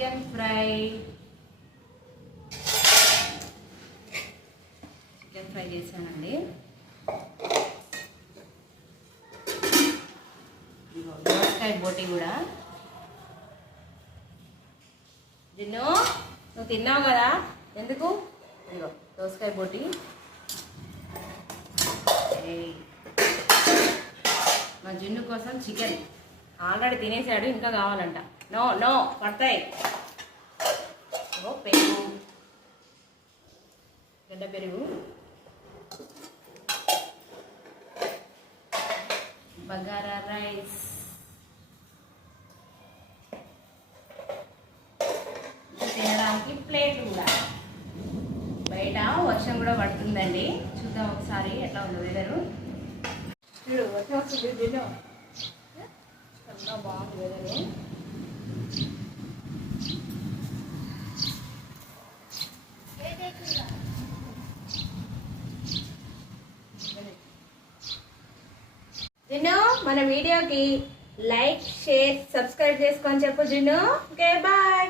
Chicken fry చేశానండి. దోసకాయ బోటి కూడా. జిన్ను నువ్వు తిన్నావు కదా, ఎందుకు? ఇదిగో దోసకాయ బోటి. మా జిన్ను కోసం చికెన్ ఆల్రెడీ తినేసాడు, ఇంకా కావాలంట. నో నో పడతాయి. పెరుగు, గడ్డ పెరుగు, బగారా రైస్, తినడానికి ప్లేట్లు కూడా. బయట వర్షం కూడా పడుతుందండి, చూద్దాం ఒకసారి ఎట్లా ఉందో వెదరు. చూడు వర్షం వస్తుంది, తిను. చాలా బాగుంది వెదరు. జిన్ను మన వీడియోకి లైక్, షేర్, సబ్స్క్రైబ్ చేసుకొని చెప్పు జిన్ను. Okay bye.